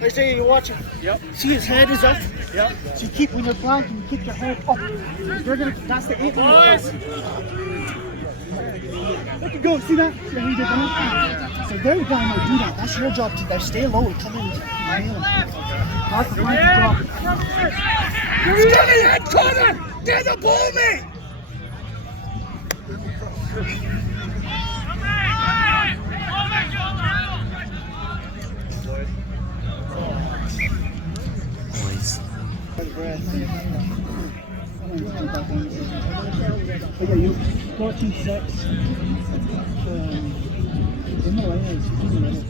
I say you're watching. Yep. See his head is up. Yep. So you keep when you're flanking, you keep your head up. They're gonna. That's the 8. Boys. Look at go. See that? See how he did that? So they're gonna do that. That's your job to stay low and come in and nail him. That's the job. Steady head corner! Get the ball, mate! Boys. Look at you. 14-6. In the line is in the middle.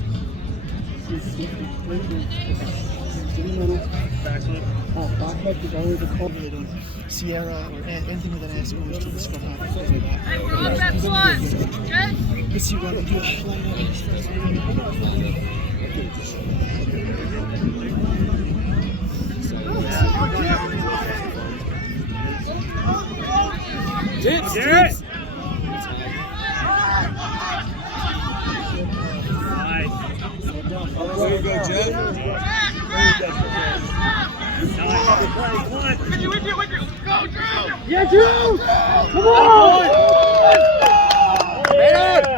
Back head is always a call. Sierra or anything with an S goes to the scrum half. Let's see what we do. Yes. There you go, Jen. With you. Go, Drew! Yeah, Drew! Come on! Man!